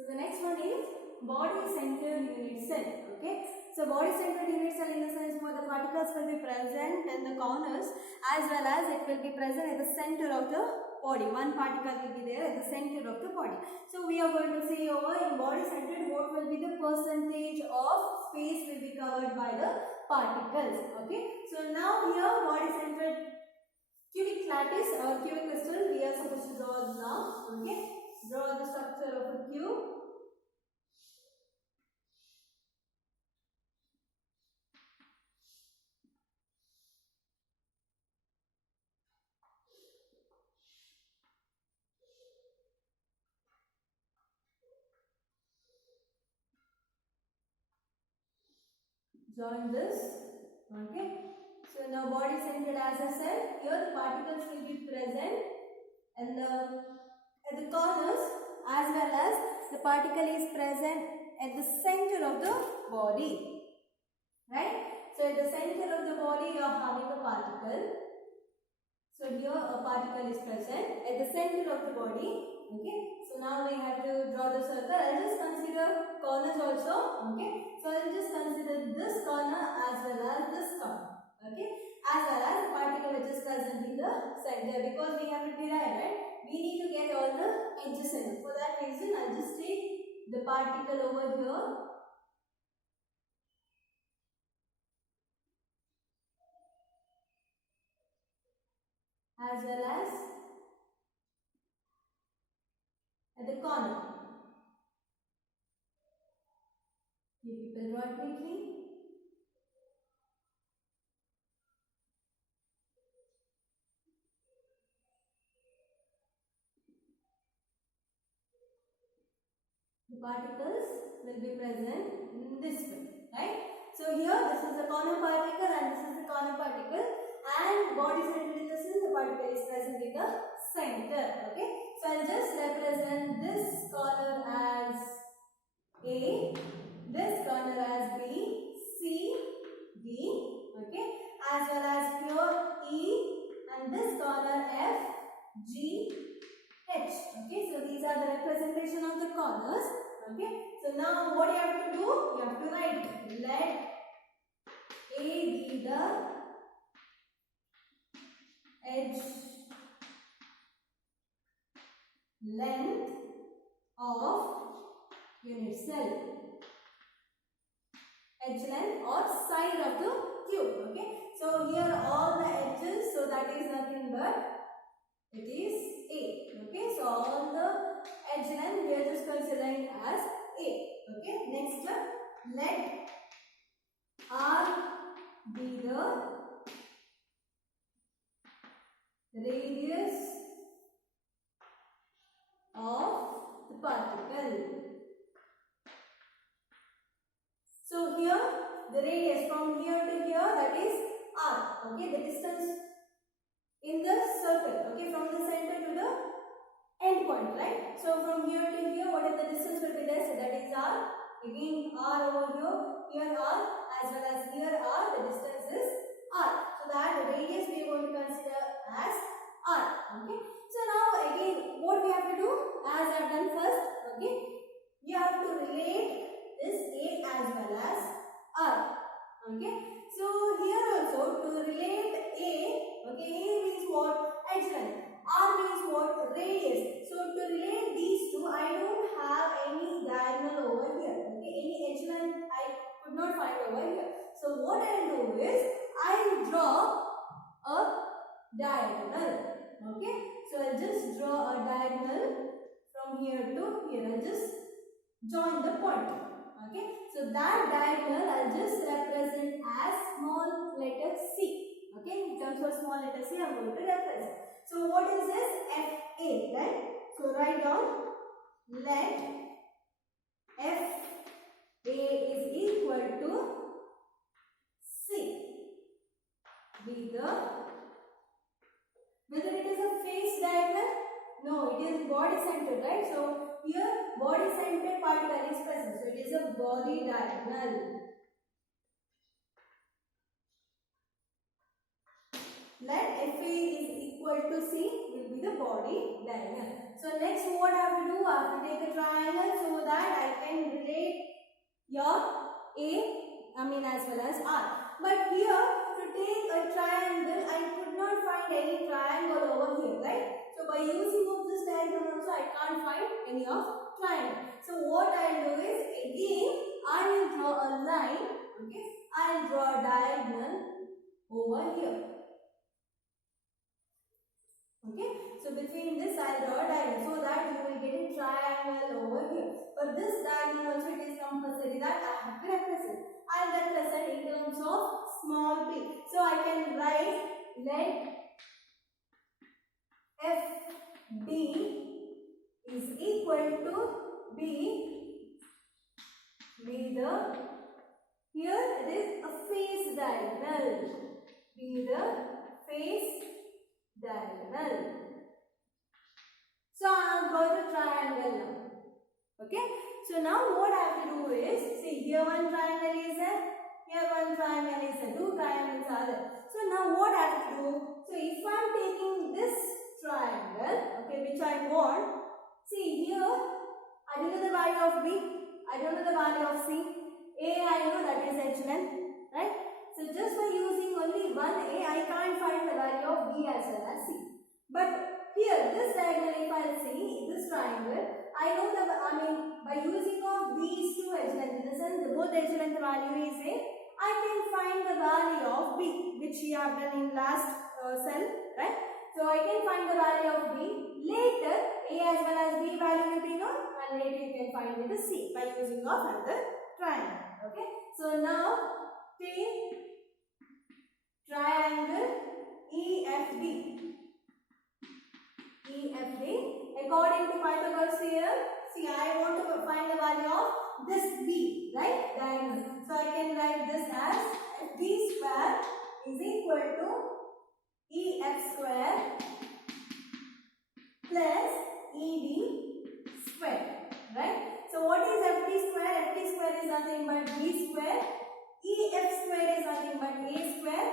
So the next one is body-centered unit cell. Okay. So body-centered unit cell in the sense where the particles will be present in the corners as well as it will be present at the center of the body. One particle will be there at the center of the body. So we are going to say over in body-centered what will be the percentage of space will be covered by the particles. Okay. So now here body-centered cubic lattice or cubic crystal we are supposed to draw now. Okay. Draw the structure of a cube. Join this. Okay. So now body centered as I said. Here the particles will be present and at the corners as well as the particle is present at the center of the body. Right? So at the center of the body you are having a particle. So here a particle is present at the center of the body. Okay. So now we have to draw the circle. I'll just consider corners also. Okay. So I'll just consider this corner as well as this corner. Okay. As well as the particle which is present in the center, because we have to derive, right? We need to get all the edges in it. For that reason, I'll just take the particle over here. As well as at the corner. You people draw it neatly. The particles will be present in this way, right? So here this is the corner particle and this is the corner particle, and body centered in the sense the particle is present in the center. Okay. So I'll just represent this corner as A, this corner as B, C, D, okay, as well as here E, and this corner F, G, H. Okay, so these are the representation of the corners. Okay, so now what you have to do? You have to write let A be the edge length of unit cell. Edge length or side of the cube. Okay, so here all the edges, so that is nothing but it is A. Okay, so all the edge length we are just considering as A. Okay, next let R be the radius of the particle. So here the radius from here to here, that is R. Okay, the distance in the circle. Okay, from the center to the end point, right? So from here to here, what is the distance will be there? So that is R. Again R over here R, as well as here R. The distance is R. So that radius we are going to consider as R. Okay. So now again, what we have to do, as I have done first. Okay, you have to relate this A as well as R. Okay. So here also to relate A. Okay, A means what? Edge length. R means what? Radius. So to relate these two, I don't have any diagonal over here. Okay, any edge length I could not find over here. So what I will do is I will draw a diagonal. Okay, so I'll just draw a diagonal from here to here. I'll just join the point. Okay, so that diagonal I'll just represent as small letter C. Okay, in terms of small letter C, I'm going to represent. So what is this? FA, right? So write down let FA is equal to C. Be the, whether it is a face diagonal? No, it is body centered, right? So here body centered particle is present. So it is a body diagonal. Let FA is equal to C will be the body diagonal. So next what I have to do? I have to take a triangle so that as well as R. But here to take a triangle, I could not find any triangle over here, right? So by using of this diagram also I can't find any of triangle. So what I will do is again I will draw a line. Okay, I will draw a diagonal over here. Okay, so between this I will draw a diagonal so that you will get a triangle over here. But this diagonal also it is compulsory that I have to represent. I will represent in terms of small p. So I can write let FD is equal to B be the, here it is a face diagonal, be the face diagonal. So I am going to triangle now. Okay. So now what I have to do is, see here one triangle is there, here one triangle is there, two triangles are there. So now what I have to do, so if I am taking this triangle, okay, which I want, see here, I don't know the value of B, I don't know the value of C, A I know that is H length, right? So just by using only one A, I can't find the value of B as well as C. But here, this diagonal, if I see this triangle, I know the, by using of these two edge length, in the sense both edge length value is A, I can find the value of B, which we have done in last cell, right? So I can find the value of B. Later, A as well as B value will be known, and later you can find with the C by using of another triangle. Okay. So now take triangle EFD. According to Pythagoras theorem, see I want to find the value of this B, right? Diagonal. So I can write this as FD square is equal to EF square plus ED square, right? So what is FD square? FD square is nothing but B square. EF square is nothing but A square.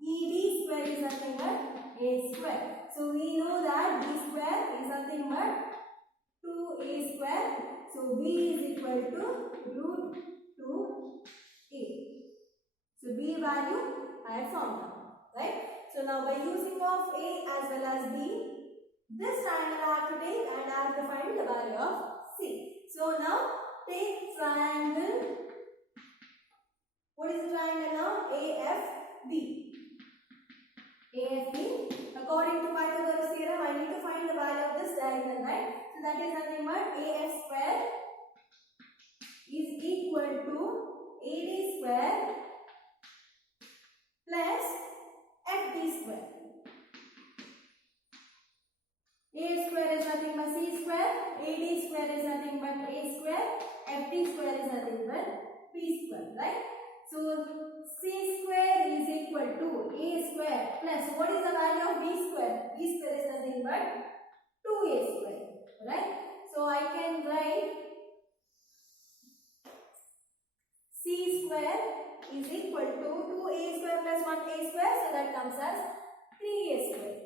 ED square is nothing but A square. So we know that B square is nothing but 2A square. So B is equal to root 2A. So B value I have found out, right? So now by using of A as well as B, this triangle I have to take and I have to find the value of C. So now take triangle. What is the triangle now? AFD. AFD. According to Pythagoras theorem, I need to find the value of this diagonal, right? So that is nothing but AF square is equal to AD square plus FD square. A square is nothing but C square, AD square is nothing but A square, FD square is nothing but B square, right? So C square is equal to A square plus, what is the value of B square? B square is nothing but 2A square, right? So I can write C square is equal to 2A square plus 1A square, so that comes as 3A square,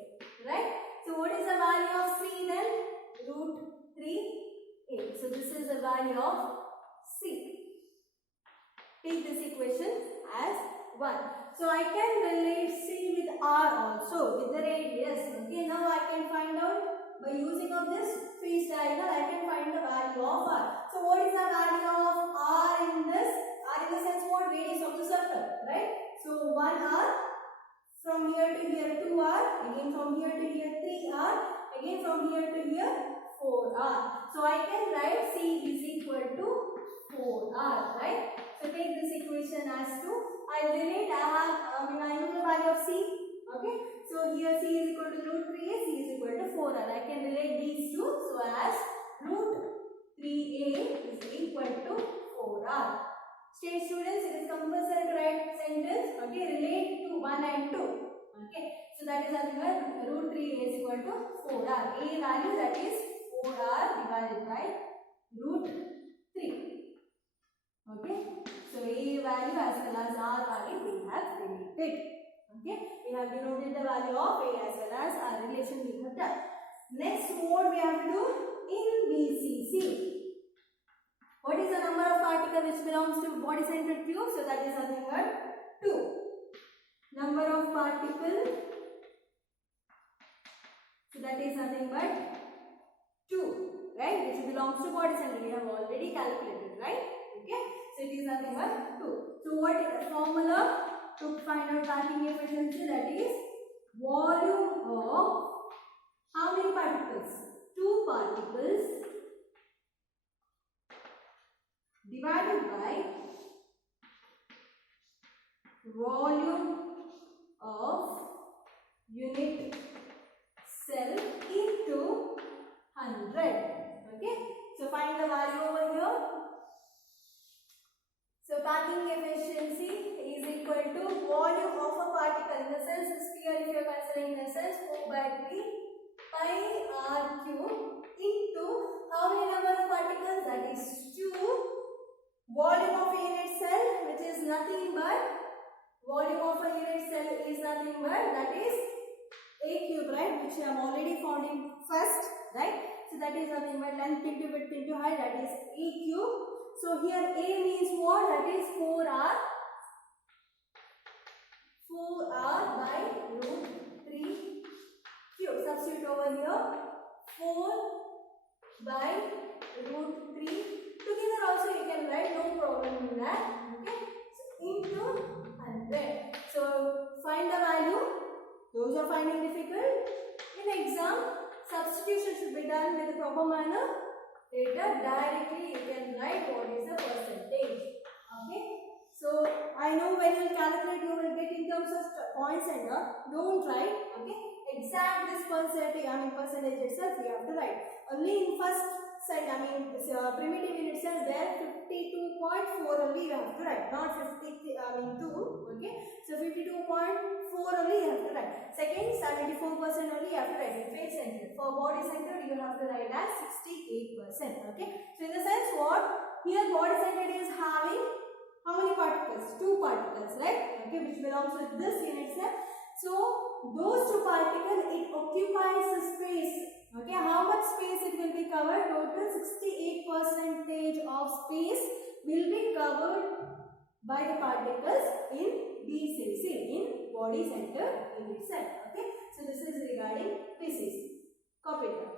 right? So what is the value of C then? Root 3A. So this is the value of C. Take this equation as 1. So I can relate C with R also, with the radius. Okay, now I can find out by using of this face diagonal, I can find the value of R. So what is the value of R in this? R in the sense what? Radius of the circle, right? So 1R, from here to here 2R, again from here to here 3R, again from here to here 4R. So I can write C is equal to 4R, right? So take this equation as 2. I relate, I know the value of C. Okay. So here C is equal to root 3A, C is equal to 4R. I can relate these two. So as root 3A is equal to 4R. Stay students, it is compulsory to write sentence. Okay. Relate to 1 and 2. Okay. So that is nothing but root 3A is equal to 4R. A value, that is 4R divided by root 3. Okay. So A value as well as R value we have related. Okay. We have denoted the value of A as well as R relation we have done. Next, what we have to do in BCC. What is the number of particles particle which belongs to body centered cube, so that is nothing but 2. Number of particles, so that is nothing but 2, right, which belongs to body center. We have already calculated, right? Okay, so it is nothing but 2. So what is the formula to find out packing efficiency? That is volume of how many particles? 2 particles divided by volume of unit cell into 100. Okay, so find the value over here. So packing efficiency is equal to volume of a particle in the sense sphere, if you are considering in the sense 4 by 3 pi r cube into how many number of particles? That is 2. Volume of a unit cell, which is nothing but that is a cube, right, which we have already found in first, right? So that is nothing but length into width into height, that is a cube. So here a means what? That is 4r by root 3 cube. Substitute over here 4 by root 3. Together also you can write, no problem in that. Okay, so into 100. So find the value. Those are finding difficult. In exam, substitution should be done with a proper manner. Later, directly you can write what is the percentage. Okay. So I know when you calculate, you will get in terms of point center. Don't write. Okay. Exact this percentage itself you have to write. Only in first set, primitive unit cell, there 52.4 only you have to write, not 2. Okay, so 52.4 only you have to write. Second, 74% only you have to write in face center. For body center, you have to write as 68%. Okay, so in the sense what here body center is having how many particles? 2 particles, right? Okay, which belongs to this unit cell. So those 2 particles, it occupies the space. Okay, how much space it will be covered? Total 68% of space will be covered by the particles in BCC, in body center unit cell. Okay, so this is regarding BCC. Copy it down.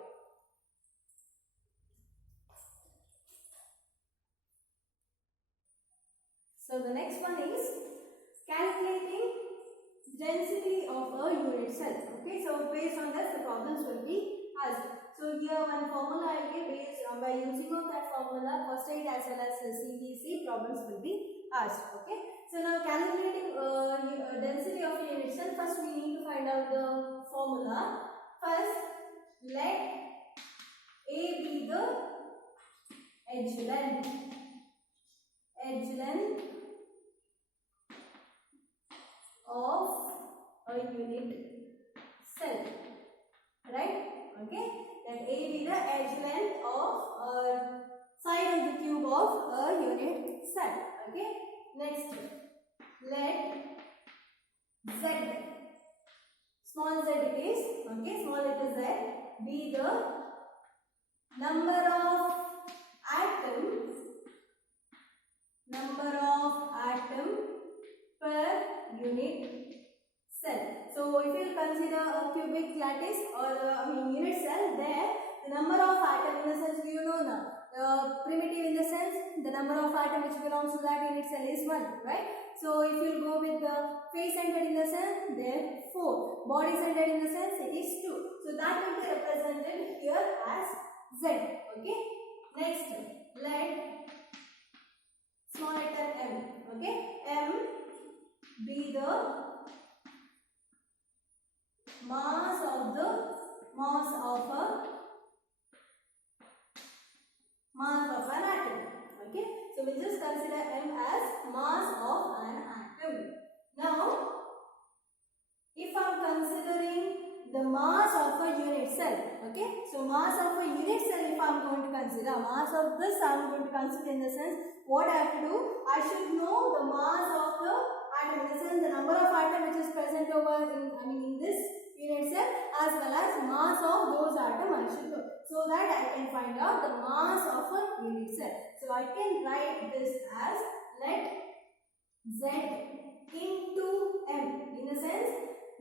So the next one is calculating density of a unit cell. Okay, so based on this, the problems will be asked. So here one formula I give based by using of that formula, first aid as well as CBC problems will be asked. Okay, so now calculating density of a unit cell. First we need to find out the formula. First, let A be the edge length of a unit cell, right? Okay, let A be the edge length of side of the cube of a unit cell. Okay, next let Z, small z it is, okay, small letter z, be the number of atom per unit cell. So if you consider a cubic lattice or unit cell, there the number of atom in the sense you know now. Primitive in the sense the number of atom which belongs to that unit cell is 1, right? So if you go with the face centered in the sense, there 4. Body centered in the sense it is 2. So that will be represented here as Z. Okay. Next, let small letter m. Okay, m be the mass of an atom. Okay, so we just consider m as mass of an atom. Now, if I am considering the mass of a unit cell, okay, so mass of a unit cell, if I am going to consider mass of this, I am going to consider in the sense what I have to do, I should know the mass of the atom, in the sense the number of atom which is present over in this unit cell as well as mass of those atoms I should know, so that I can find out the mass of a unit cell. So I can write this as let Z into M. In a sense,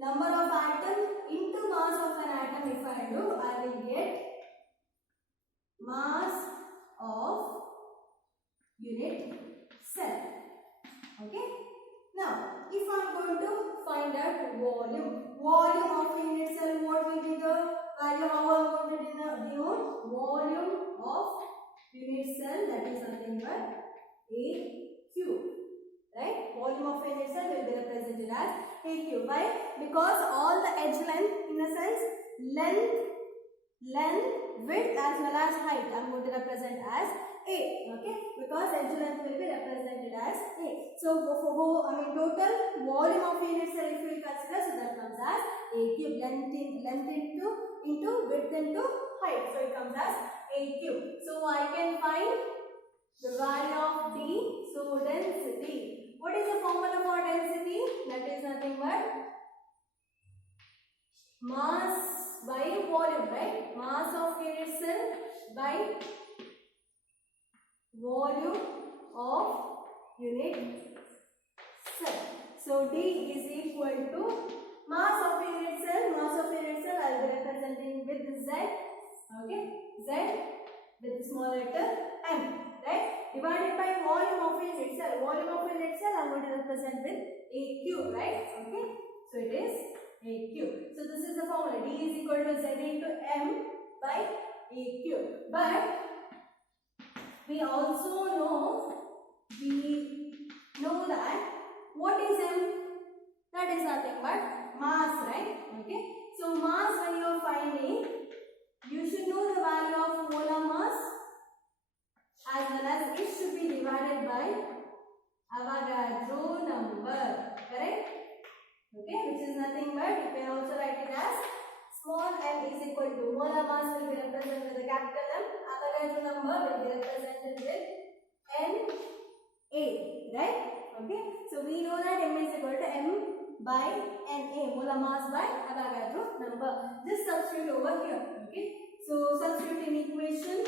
number of atoms into mass of an atom. If I do, I will get mass of unit cell. Okay. Now, if I am going to find out volume of unit cell, what will be the value? How I am going to denote volume of unit cell? That is nothing but A cube. Right? Volume of unit cell will be represented as A cube. Why? Because all the edge length, in a sense, length, width as well as height, I am going to represent as A. Okay? Because edge length will be represented as A. So, total volume of unit cell if we consider, so that comes as A cube. Length into width into height. So, it comes as A cube. So, I can find the value of D. So, density. What is the formula for density? That is nothing but mass by volume, right? Mass of unit cell by volume of unit cell. So, D is equal to mass of unit cell. Mass of unit cell I will be representing with Z. Okay? Z with small letter M. Right? Divided by volume of unit cell. Volume of unit cell I am going to represent with A cube, right? Okay. So it is A cube. So this is the formula. D is equal to Z into M by A cube. But we also know that what is M? That is nothing but mass, right? Okay. So mass, when you are finding, you should know the value of molar mass, as well as it should be divided by Avogadro number, correct? Okay, which is nothing but, you can also write it as small m is equal to molar mass will be represented with a capital M, Avogadro number will be represented with Na, right? Okay, so we know that m is equal to m by Na, molar mass by Avogadro number. Just substitute over here. Okay, so substitute in equation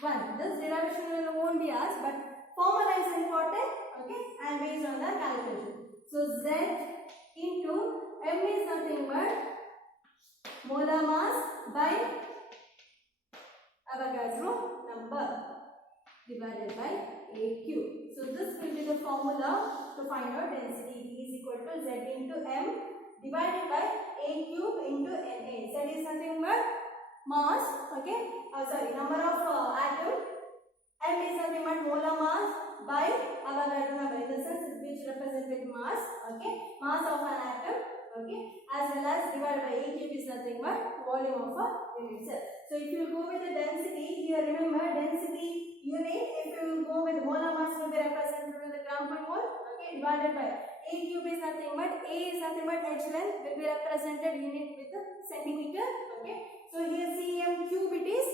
1. This derivation won't be asked, but formula is important, okay, and based on the calculation. So Z into M is nothing but molar mass by Avogadro number divided by A cube. So this will be the formula to find out density. D is equal to Z into M divided by A cube into Na. Z is nothing but mass, okay, number of atom. M is nothing but molar mass by Avogadro number, in the sense which represents with mass, okay, mass of an atom, okay, as well as divided by A cube is nothing but volume of a unit cell. So if you go with the density, here remember density unit, if you go with molar mass will be represented with the gram per mole, okay, divided by A cube is nothing but, A is nothing but edge length will be represented unit with the centimeter, okay. So here cm cube it is,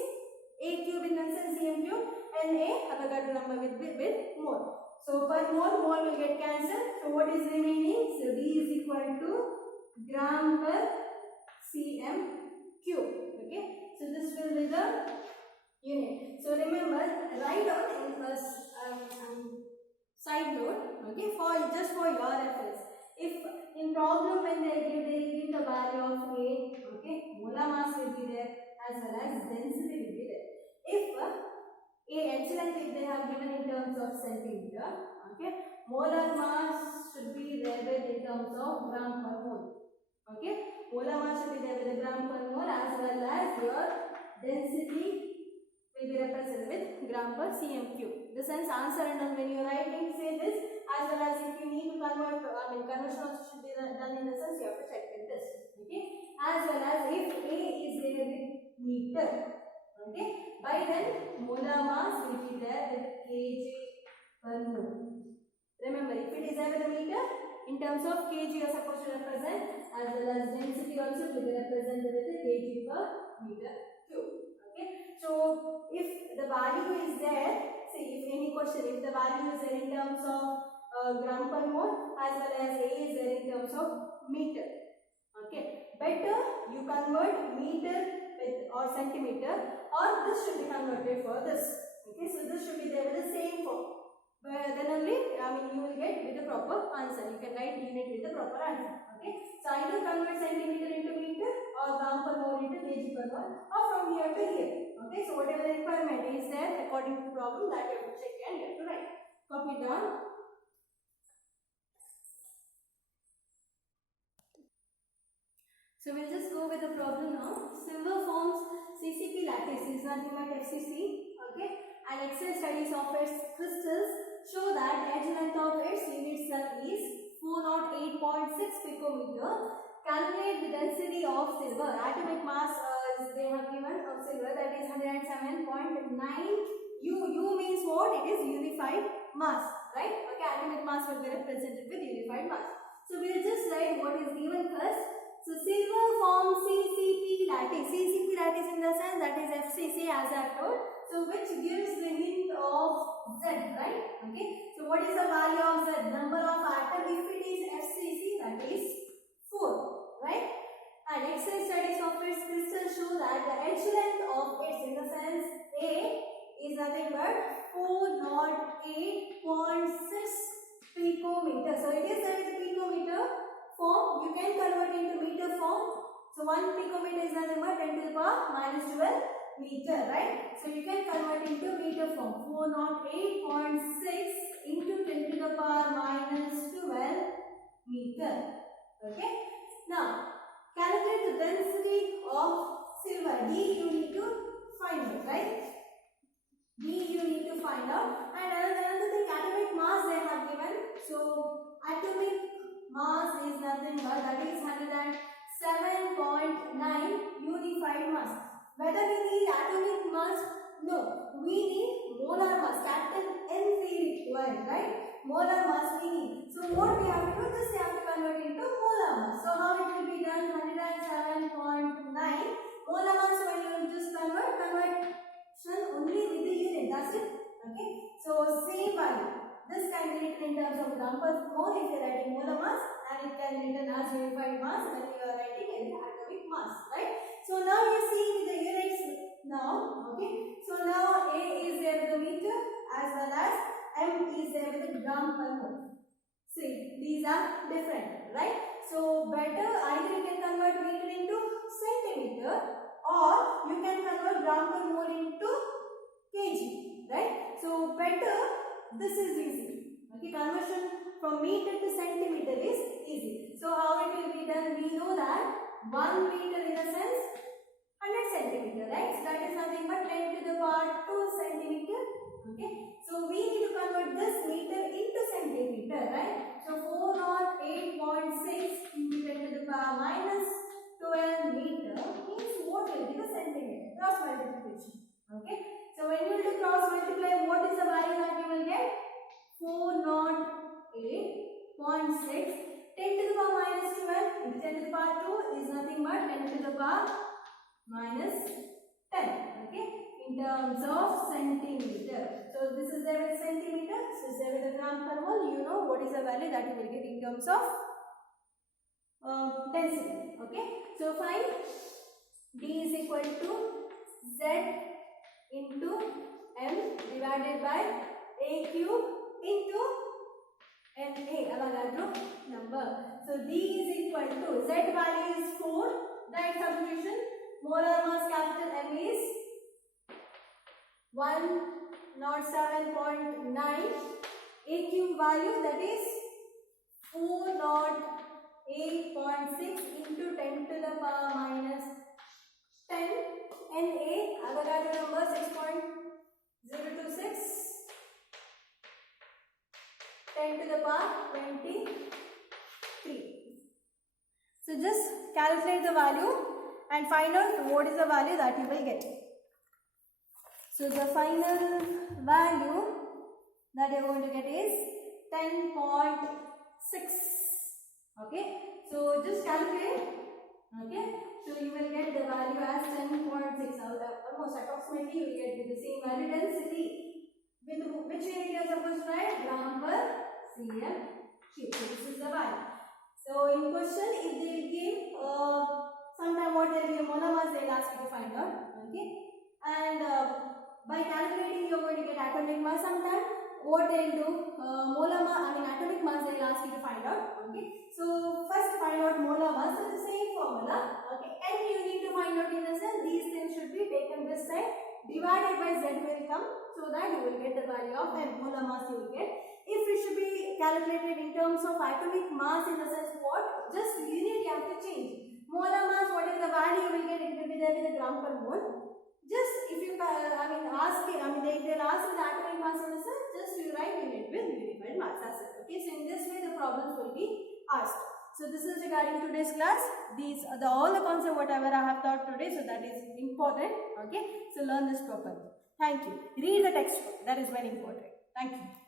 A cube in the sense cm cube, and A Avogadro number with mole. So per mole will get cancelled. So what is remaining? So D is equal to gram per cm cube. Okay. So this will be the unit. So remember, write down in a side note. Okay, just for your reference. If in problem when they give the value of A, okay, molar mass will be there as well as density will be there. If edge length if they have given in terms of centimeter, okay, molar mass should be there with in terms of gram per mole. Okay, molar mass should be there with the gram per mole, as well as your density will be represented with gram per cm cube. The sense answer and when you are writing say this, as well as if you need to convert, conversion also should be done in the sense you have to check with this. Okay, as well as if A is there with meter, okay, by then molar mass will be there with kg per mole. Remember, if it is there with a meter, in terms of kg you are supposed to represent, as well as density also will be represented with a kg per meter cube. Okay, so if the value is there, see if any question, if the value is there in terms of gram per mole, as well as A is there in terms of meter. Okay, better you convert meter with or centimeter, or this should be converted for this. Okay, so this should be there with a Then only you will get with the proper answer. You can write unit with the proper answer. Okay. So either convert centimeter into meter or gram per mole into kg per mole, or from here to here. Okay. So whatever the requirement is there according to the problem, that you have to check and you have to write. Copy it down. So we'll just go with the problem now. Silver forms CCP lattice is nothing but FCC. Okay. And X-ray studies of its crystals show that edge length of its unit cell is 408.6 picometer. Calculate the density of silver. Atomic mass they have given of silver, that is 107.9. U means what? It is unified mass, right? Okay, atomic mass will be represented with unified mass. So we will just write what is given first. So silver forms CCP lattice. CCP lattice in the sense that is FCC as I have told. So which gives the hint of Z, right? Okay. So what is the value of Z? Number of atom. If it is FCC, that is 4, right? And X-ray studies of its crystal show that the edge length of its, in the sense A, is nothing but 408.6 picometer. So it is there with the picometer form. You can convert into meter form. So 1 picometer is nothing but 10 to the power minus 12 meter, right? So you can convert into meter form. 408.6 into 10 to the power minus 12 meter. Okay. Now calculate the density of silver. D you need to find out, right? D you need to find out. And another thing, atomic mass they have given. So atomic mass is nothing but, that is 107.9 unified mass. Whether we need atomic mass? No. We need molar mass. Capital N we require, right? Molar mass we need. So what we have to do? Just we have to convert into molar mass. So how it will be done? 107.9 molar mass. When you will just conversion only with the unit. That's it. Okay. So same value. This can be written in terms of gram per mole if you are writing molar mass, and it can be written as unified mass when you are writing as atomic mass, right? So now you see with the units now. Okay. So now A is there with the meter as well as M is there with the gram per mole. See, these are different, right? So better either you can convert meter into centimeter, or you can convert gram per mole into kg, right? So better, this is easy. Okay, conversion from meter to centimeter is easy. So how it will be done? We know that 1 meter in a sense 100 centimeter, right? So that is nothing but 10 to the power 2 centimeter. Okay. So we need to convert this meter into centimeter, right? So 408.6 into 10 to the power minus 12 meter means what will be the centimeter? Cross multiplication. Okay. So when you will cross multiply, what is the value that you will get? 408.6. 10 to the power minus 12 into 10 to the power 2 is nothing but 10 to the power minus 10. Okay. In terms of centimeter. So this is there with centimeter. So is there with the gram per mole. You know what is the value that you will get in terms of density. Okay. So find D is equal to Z into M divided by A cube into NA Avogadro number. So D is equal to Z value is 4. Direct substitution. Molar mass capital M is 107.9. A cube value, that is 408.6 into 10 to the power minus 10. NA Avogadro number 6.026. 10 to the power 23. So just calculate the value and find out what is the value that you will get. So the final value that you are going to get is 10.6. Okay. So just calculate. Okay. So you will get the value as 10.6. Almost approximately you will get with the same value. Density with which unit you are supposed to write? Gram per cm cube. So this is the value. So in question, if they will give sometime what they will give molar mass, they will ask you to find out. Okay. And by calculating you are going to get atomic mass sometime. what they'll do, molar mass, I mean atomic mass they'll ask you to find out. Okay, so first find out molar mass. So the same formula. Okay, and you need to find out in the sense these things should be taken this side, divided by z will come, so that you will get the value of and molar mass you will get. If it should be calculated in terms of atomic mass in the sense what, just unit you have to change. Molar mass, what is the value you will get, it will be there with the gram per mole. Just if you they'll ask in the atomic mass in the sense, just you write unit with unified mass. That's it. Okay, so in this way the problems will be asked. So this is regarding today's class. These are all the concepts whatever I have taught today, so that is important. Okay, so learn this properly. Thank you. Read the textbook, that is very important. Thank you.